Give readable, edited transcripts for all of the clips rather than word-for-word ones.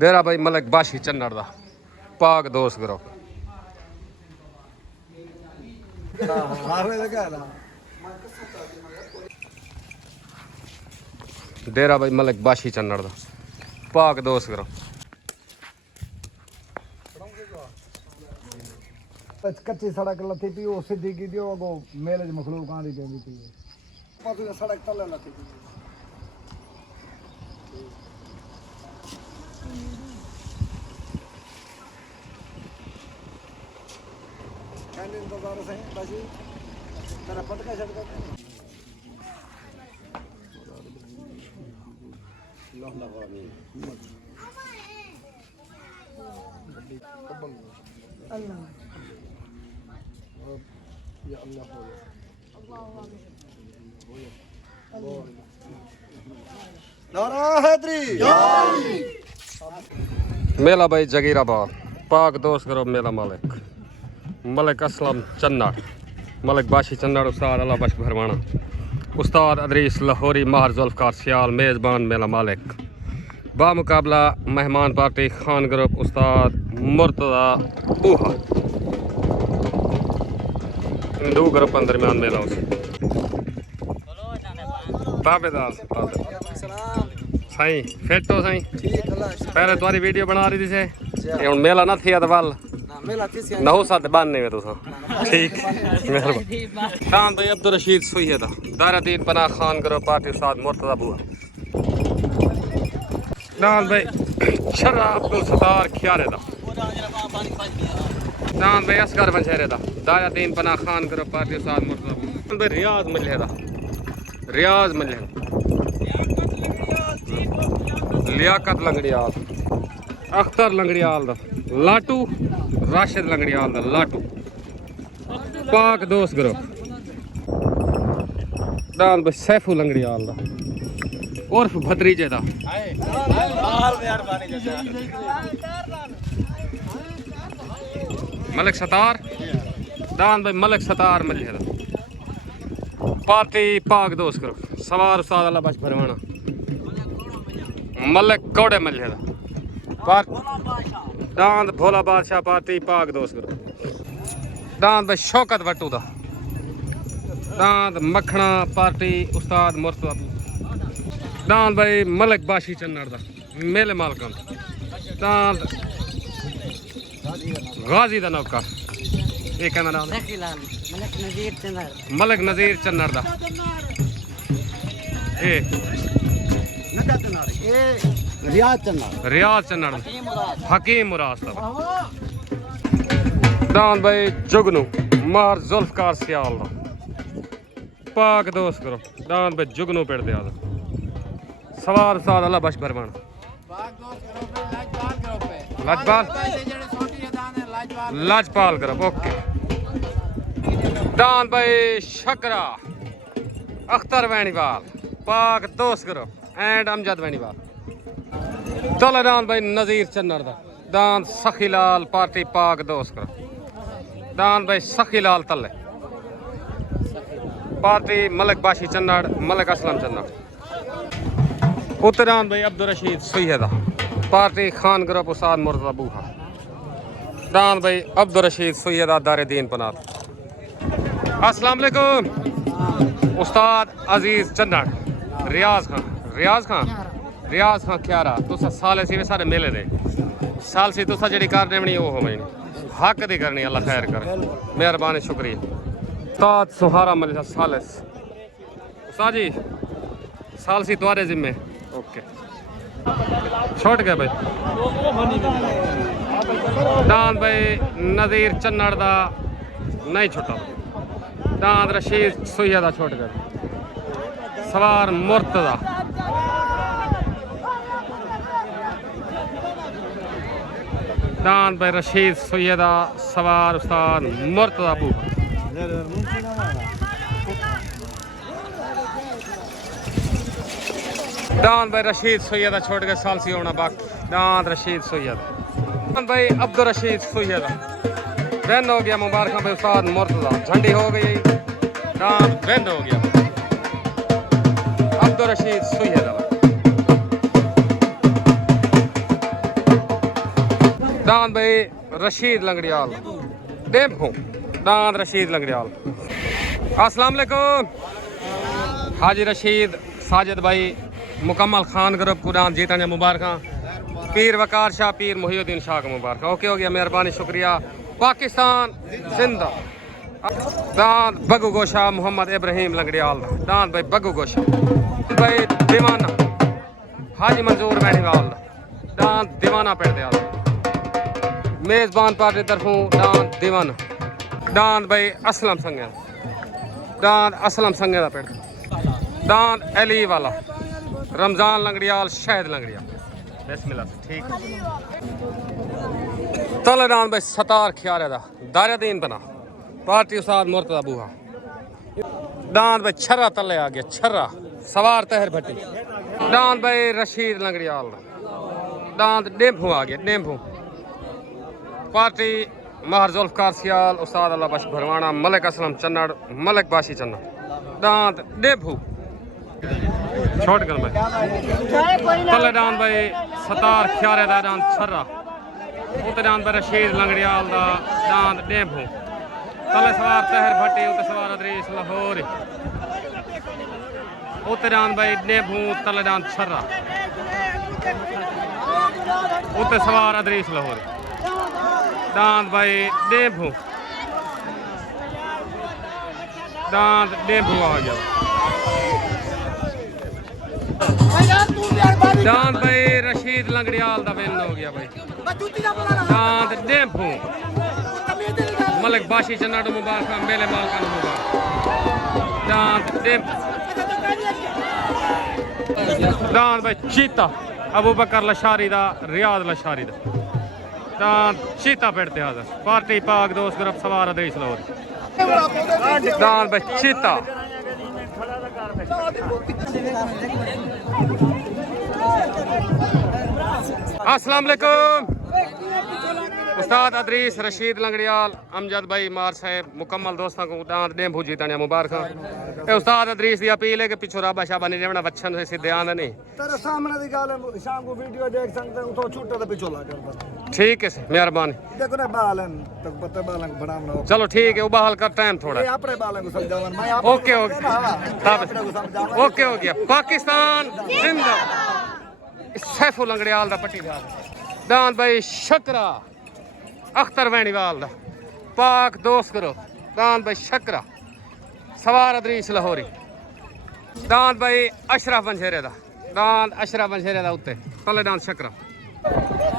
डेरा भाई मलिक बाशी चन्नड़ दा पाक दोस्त करो डेरा भाई मलिक बाशी चन्नड़ दा पाक दोस्त करो कच्ची सड़क लथी पी वो सीधी की दियो वो मेले च मखलूक आंदी पेंदी पी पासे सड़क तले लथी पी कहने इंतजार से बाजी तेरा पटका छटका अल्लाह आमीन अल्लाह या अल्लाह नारा हैदरी मेला भाई जगीराबाद पाक दोस्त करो मेला मलिक मलिक असलम चन्नड़ मलिक बाशी चन्नड़ उस्ताद अल्लाह बख्श भरवाना उस्ताद अदरीस लाहौरी माहर जुल्फकार सियाल मेज़बान मेला मलिक बामुकाबला मेहमान पार्टी खान ग्रुप उस्ताद मुर्तज़ा बूहा दो ग्रुप दरमियान मेला उस ताबेदार साईं फिट हो साईं पहले तुम्हारी वीडियो बना रही थी से हुण मेला ना थी अदवाल नहो साथ बनने में तुसा ठीक मेहरबानी शाम भाई अब्दुल रशीद सैयद दारुद्दीन पनाह खान ग्रुप पार्टी उस्ताद मुर्तज़ा बूहा नान भाई शर्रा अब्दुल सत्तार खियारे दा नान भाई असगर बंशेरे दा दारुद्दीन पनाह खान ग्रुप पार्टी उस्ताद मुर्तज़ा बूहा भाई रियाज मल्ले दा रियाज मल्ले लियाकत लंगड़ियाल अख्तर लंगड़ियाल दा लाटू राशिद लंगड़ियाल दा लाटू पाक दोस्त ग्रुप नान भाई सैफू लंगड़ियाल दा उर्फ भतरीजे दा मलिक सतार दान भाई मलिक सतार मल्ले दा पार्टी पाक दोस्त करो सवार उस्ताद अल्लाह बख्श भरवाना मलिक कौड़े मल्ले दा दांद भोला बादशाह पार्टी पाक दोस्त करो दांद भाई शौकत वट्टू दा दांद मखना पार्टी उस्ताद मुर्तज़ा दांद भाई मलिक बाशी चन्नड़ दा मेले मालकान दांद गाजी दा नौका एक कहना नाम मलिक नज़ीर चन्नड़ दा रियाज चन्नड़ हकीम मुराद दान भाई जुगनू मार जुल्फकार सियाल दा पाक दोस्त करो दान भाई जुगनू पेड़ दे सवार साद अल्लाह बख्श भरवाना लाजपाल ग्रुप ओके दान भाई शकरा अख्तर वैनीवाल पाक दोस्त ग्रुप एंड अमजद वैनीवाल चलो दान भाई नज़ीर चन्नड़ दा दान सखीलाल पार्टी पाक दोस्त करो दान भाई सखीलाल तले पार्टी मलिक बाशी चन्नड़ मलिक असलम चन्नड़ उत्तरान भाई अब्दुल रशीद सैयद पार्टी खान ग्रुप उस्ताद मुर्तज़ा बूहा दान भाई अब्दुल रशीद सैयद दारुद्दीन पनाह अस्सलाम वालेकुम उस्ताद अजीज चन्नड़ रियाज खान क्यारा तुसा साले सी सारे मेले दे साल सी तुसा जेड़ी करने बनी वो होनी हक दी करनी अल्लाह खैर करे मेहरबानी शुक्रिया उस्ताद सुहारा मलिक सालिस उस्ताद जी साल सी तुम्हारे जिम्मे ओके छोड़ गए भाई दान भाई नज़ीर चन्नड़ दा नहीं छुट्टा दान रशीद सैयद छोड़ गए सवार मुर्तज़ा दान भाई रशीद सैयद सवार उस्ताद मुर्तज़ा बूहा दान भाई रशीद सैयद छोड़ के साल सी होना बाकी दान रशीद सैयद दान भाई अब्दुल रशीद सैयद बहन हो गया मुबारक भाई उस्ताद मुर्तज़ा झंडी हो गई दान बहन हो गया अब्दुल रशीद सैयद दान भाई रशीद लंगड़ियाल डेम्फो दान रशीद लंगड़ियाल। अस्सलाम वालेकुम हाजी रशीद साजिद भाई मुकम्मल खान ग्रुप को दान जीतने मुबारक। पीर वकार शाह पीर मुहिउद्दीन शाह का मुबारक। ओके हो गया, मेहरबानी शुक्रिया। पाकिस्तान जिंदा। दान बगू गोशा मोहम्मद इब्राहिम लंगड़ियाल दान भाई बगू गोशा भाई दीवाना हाजी मंजूर मैणीवाल दान दीवाना पेड़ दयाल मेजबान पार्टी तरफों दान दीवाना दान भाई असलम संगे दान असलम संगे पेड़ दान अली वाला रमजान लंगड़ियाल शहद लंगड़ियाल बिस्मिल्लाह ठीक। तले दान भाई सतार खियारे दा दारे दीन बना पार्टी उस्ताद मुर्तजा बूहा दान भाई छर्रा तले आ गया छर्रा सवार तहर भट्टी दान भाई रशीद लंगड़ियाल दान डेम्फू आ गया डेम्फू पार्टी महर जुल्फकार सियाल उस्ताद अल्लाह बख्श भरवाना मलिक असलम चन्नड़ मलिक बाशी चन्नड़ दान डेम्फू छोट कर भाई तले दान भाई सतार खियारे दा दान छर्रा उते दान भाई रशीद लंगड़ियाल दा दान डेम्फू तले सवार तहर भट्टी उते सवार अदरीस लाहौर उते दान भाई डेम्फू तले दान छर्रा उते सवार अदरीस लाहौर दान भाई डेम्फू दान डेम्फू आ गया दान भाई रशीद लंगड़ियाल दा विन हो गया भाई दान डेम्फू मलिक बाशी चन्नड़ मुबारक मेले मालका मुबारक दान डेम्फू दान भाई चीता अबू बकर लशारी दा रियाद लशारी दा दान चीता पेड़ते हाजर पार्टी पाक दोस्त ग्रुप सवार अदरीस लाहौर दान भाई चीता अस्सलाम वालेकुम उस्ताद अदरीस रशीद लंगड़ियाल अमजद भाई मार साहब मुकम्मल दोस्तों को दांत डेम्फू जीतने मुबारक। उस्ताद अदरीस की अपील है कि पिछू राबा शाबा नहीं लेवना बच्चन से सीधे आंदा नहीं तेरे सामने दी गल शाम को वीडियो देख सकते हो तो छूटे तो पिछू ला कर ठीक है मेहरबानी देखो ना बालन तक पत्ते बालन बनावना चलो ठीक है उबाल कर टाइम थोड़ा अपने बालन को समझावन मैं आप ओके ओके हो गया। पाकिस्तान जिंदा सैफुल लंगड़ियाल दा पट्टी दान भाई शकरा अख्तर वैणीवाल दा पाक दोस्त करो दान भाई शकरा सवार अदरीस लाहौरी दान भाई अशरफ बंशेरे दा दान अशरफ बंशेरे दा उत्ते तले दान शकरा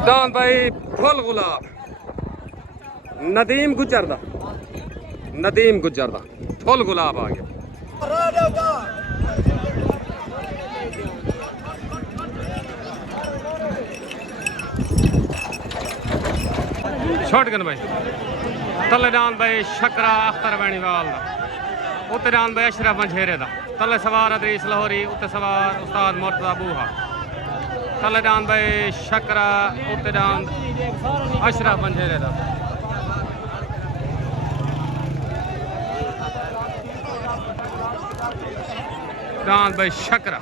दान भाई फुल गुलाब नदीम गुजर दा फुल गुलाब आ गया छोट गन भाई तले दान भाई शकरा अख्तर वैणीवाल दा उते दान भाई अशरफ बंशेरे दा तले सवार अदरीस लाहौरी उते सवार उस्ताद मुर्तजा बूहा तले दान भाई शकरा उते दान अशरफ बंशेरे दा दान भाई शकरा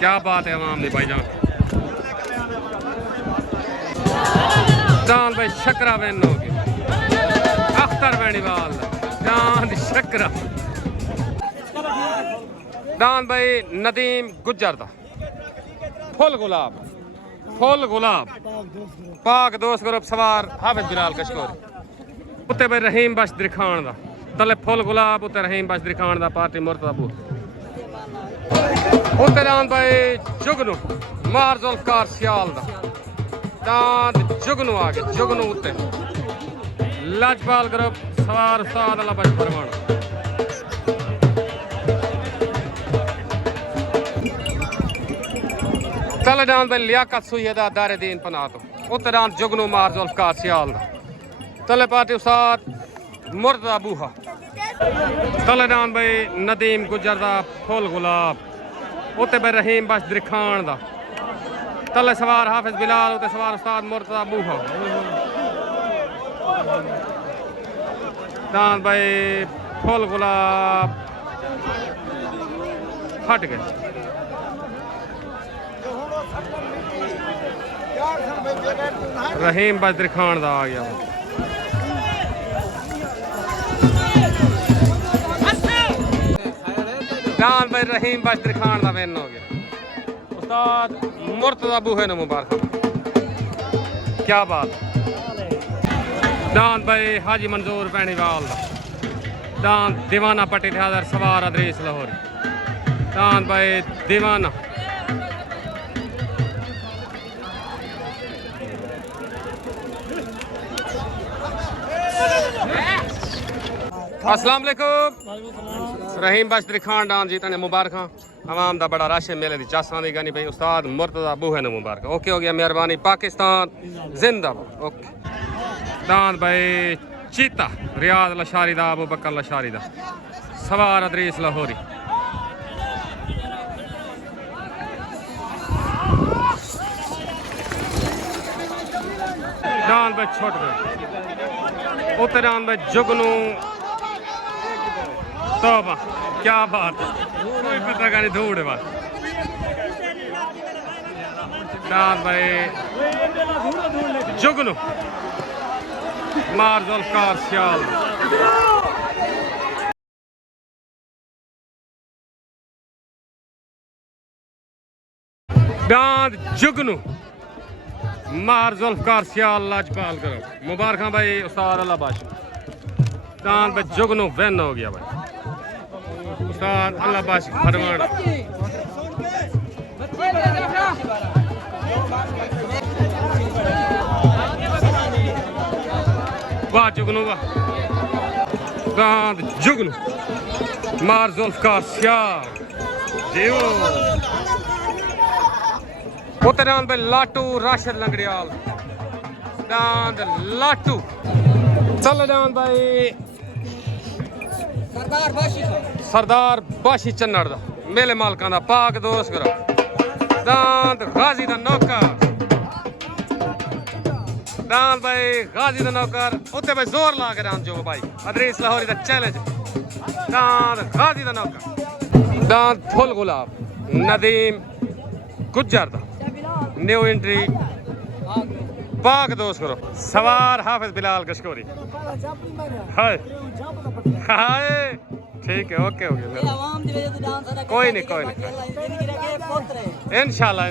क्या बात है अवाम दी भाईजान दान भाई शकरा विन हो गया अख्तर वैणीवाल दान शकरा दान भाई नदीम गुजर दा फुल गुलाब पाक दोस्त ग्रुप सवार हाफिज बिलाल कशकोरी उत्ते भाई रहीम बख्श दिरखान दा तले फुल गुलाब उत्ते रहीम बख्श दिरखान दा पार्टी मुर्तजा बूहा उत्ते दान भाई जुगनू महर जुल्फकार सियाल दा दान जुगनू आ गए जुगनू उत्ते लाजपाल ग्रुप सवार उस्ताद अल्लाह बख्श भरवाना तले दान भाई लियाकत सुयदा दारे दीन पना तो उत्ते दान जुगनू महर जुल्फकार सियाल दा तले पार्टी उस्ताद मुर्तजा बूहा तले दान भाई नदीम गुजर दा फुल गुलाब उत्ते भाई रहीम बख्श दिरखान दा तले सवार हाफिज बिलाल उते सवार उस्ताद मुर्तजा बूहा दान भाई फुल गुलाब फट गए रहीम बजर खान दा आ गया दान भाई रहीम बजर खान दा विन हो गया उस्ताद मुर्तजा बूहे ने मुबारक क्या बात दान भाई हाजी मंजूर पैणीवाल दा दान दीवाना पट्टी ठादर सवार अदरीस लाहौरी दान भाई दीवाना अस्सलाम वालेकुम रहीम बजर खान डान जीतने मुबारक आवाम दा बड़ा रश है मेले दी चासां दी गानी भाई उस्ताद मुर्तजा बूहे ने मुबारक ओके हो गया मेहरबानी पाकिस्तान जिंदाबाद ओके दान भाई चीता रियाज लशारी दा अबू बकर लशारी दा सवार अदरीस लाहौरी दान भाई छोट गए उते दान भाई जुगनू तोबा क्या बात कोई पता का नहीं धूड़ बात दान भाई जुगनू मार जुल्फकार सियाल दांत जुगनू मार जुल्फकार सियाल लाजपाल करो मुबारक भाई उस्ताद अल्लाह बाशी दांत भाई जुगनू विन हो गया भाई उस्ताद अल्लाह बाशी फरमान वाह जुगनू वाह दांत जुगनू मार जुल्फकार सियाल जीवो उतरान भाई लाटू राशिद लंगड़ियाल दांत लाटू चल दान भाई सरदार बाशी चन्नड़ दा मेले मालकां दा पाक दोस्त करो दांत गाजी दा नौकर दांत भाई गाजी दा नौकर उत्ते भाई जोर ला के दांत जो भाई अदरीस लाहौरी दा चैलेंज दांत गाजी दा नौकर दांत फुल गुलाब नदीम गुज्जर दा न्यू एंट्री पाक दोस्त करो सवार हाफिज बिलाल कशकोरी हाय हाय ठीक है ओके हो गया कोई नहीं इंशाल्लाह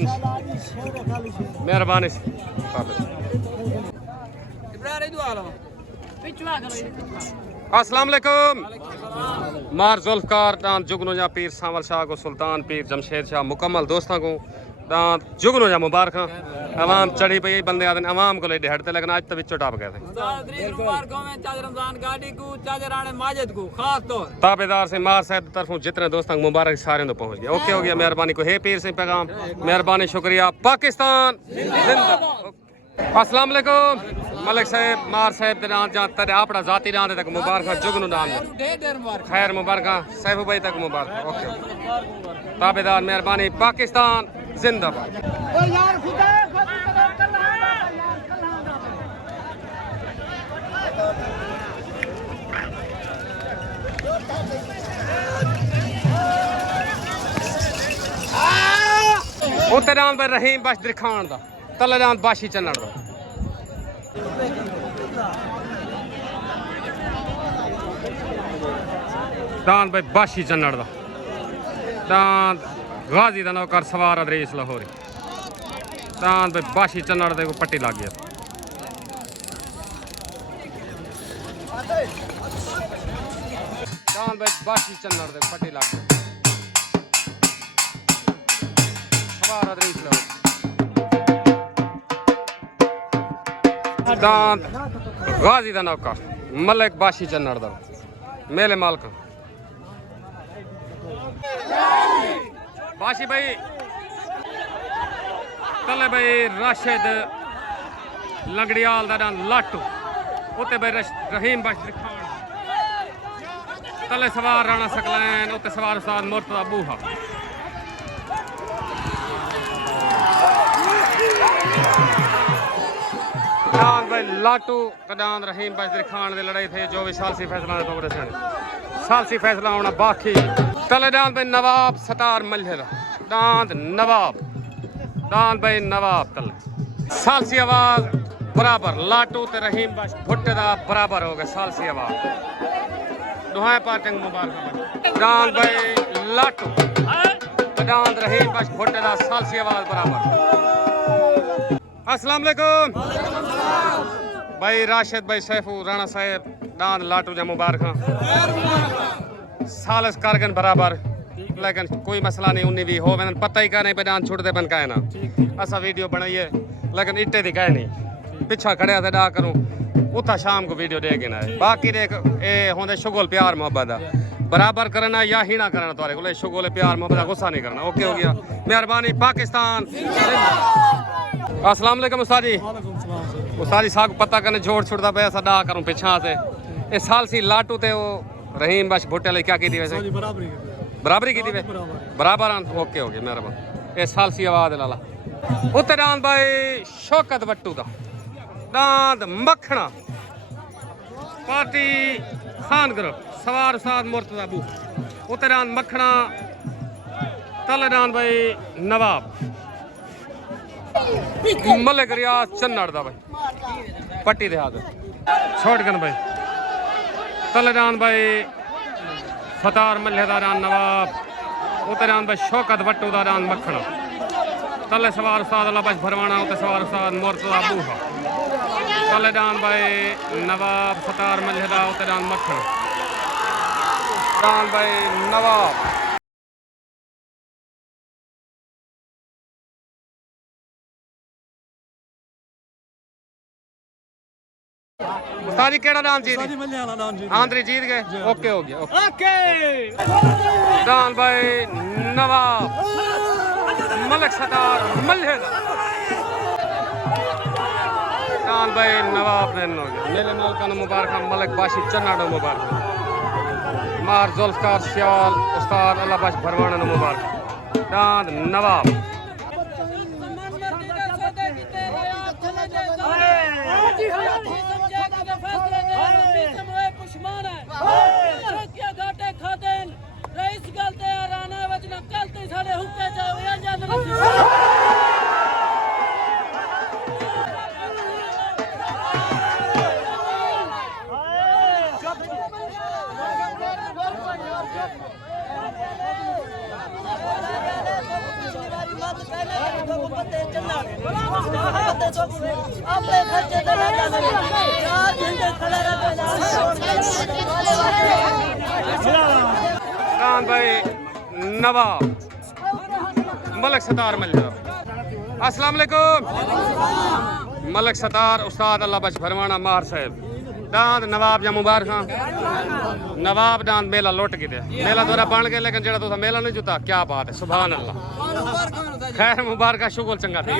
मेहरबानी से अस्सलाम वालेकुम मार जुल्फकार दांत जुगनू जा पीर सांवल शाह को सुल्तान पीर जमशेद शाह मुकम्मल दोस्तों को दांत जुगनू जा मुबारक आवाम चढ़ी पई बंदे आदन आवाम को ले हटते लगना आज तो विचो टप गए थे ताबेदार से मार साहब तरफों जितने दोस्तों को मुबारक सारे तो पहुंच गया ओके हो गया मेहरबानी को हे पीर से पैगाम मेहरबानी शुक्रिया पाकिस्तान जिंदाबाद अस्सलाम वालेकुम मलिक साहब मार साहब दे नाम जान तेरे अपना जाती नाम तक मुबारक जुगनू नाम खैर मुबारक सैफू भाई तक मुबारक ओके ताबेदार मेहरबानी पाकिस्तान जिंदाबाद उत्ते नाम पर रहीम बजर खान दा तले नाम बाशी चन्नड़ दा दान भाई बाशी चन्नड़ दा दान गाजी दा नौकर सवार अदरीस लाहौरी दान भाई बाशी चन्नड़ दे को पट्टी लग गया दान भाई बाशी चन्नड़ दे पट्टी लग गया सवार अदरीस लाहौरी दान गाजी दा नौकर मलिक बाशी चन्नड़ दा मेले मालक बाशी भाई तले भाई राशिद लंगड़ियाल दा नाम लाटू उत्ते भाई रहीम बजर खान तले सवार राणा सकलैन उत्ते सवार उस्ताद मुर्तजा बूहा दान भाई लाटू कदान रहीम बजर खान दे लड़ाई थे जो भी सालसी फैसला तो सालसी फैसला होना बाकी तले दान भाई नवाब सतार मल्हर दांत नवाब दान भाई नवाब तल सालसी आवाज बराबर लाटू ते रहीम बश भुट्टे दा बराबर हो गए सालसी आवाज दुहाए पार्टिंग मुबारक दान भाई लाटू दान रहीम बश भुट्टे दा सालसी आवाज बराबर। अस्सलाम वालेकुम भाई राशिद भाई सैफू राणा साहेब दान लाटू जा मुबारक सालस कारगन बराबर लेकिन कोई मसला नहीं उन्नी भी हो मैंने पता ही का नहीं दान छुटते बन का है ना ऐसा वीडियो बनाइए लेकिन इट्टे दिखाए नहीं पिछा खड़े थे डा करूँ उतना शाम को वीडियो देगे ना बाकी देख ए होंदे शुगल प्यार मोहब्बत बराबर करना या ही ना करना तुम्हारे को शुगल प्यार मोहब्बत गुस्सा नहीं करना ओके हो गया मेहरबानी पाकिस्तान। अस्सलाम वालेकुम उस्ताद जी साहब पता करने जोड़ छुड़ता पे ऐसा डा करूँ पिछा से इस साल सी लाटू ते वो रहीम बश भुट्टे लिए क्या की थी वैसे बराबरी की थी वे बराबर ओके हो गया मेहरबान इस साल सी आवाज लाला उत्ते दान भाई शौकत वट्टू दा दांद मखना पार्टी खान ग्रुप सवार साद मुर्तजा बू उत्ते दान मखना तले दान भाई नवाब मलिक रियाज चन्नड़ दा भाई पट्टी दे हाथ छोड़ गन भाई तलेदान भाई फतार मल्हेदारान नवाब उतरान भाई शौकत वट्टू दारान मखना तले सवार उस्ताद अल्लाह बश भरवाना उते सवार उस्ताद मुर्तजा बूहा तलेदान भाई नवाब फतार मल्हेदा उतरान मखना दान भाई नवाब उस्ताद जी केड़ा दान जीत आंध्री जीत गए ओके हो गया ओके दान भाई नवाब मलिक सतार मल्हेदा दान भाई नवाब ने हो गया मेरे मौका मुबारक मलिक बाशी चन्नाडो मुबारक मार जुल्फकार सियाल उस्ताद अल्लाह बश भरवाना मुबारक दान नवाब दान भाई नवाब मलिक सतार मल्हेदा अस्सलाम वालेकुम मलिक सतार उस्ताद अल्लाह बश भरवाना मार साहब दांद नवाब या मुबारक नवाब दांद मेला लुट गए मेला दोरा बन गए लेकिन जेड़ा तुसा मेला नहीं जुता क्या बात है सुभान अल्लाह खैर मुबारक शुगल चंगा थी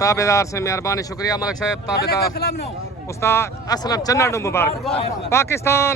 ताबेदार से मेहरबानी शुक्रिया मलिक साहब ताबेदार उस्ताद असलम चन्नड़ मुबारक पाकिस्तान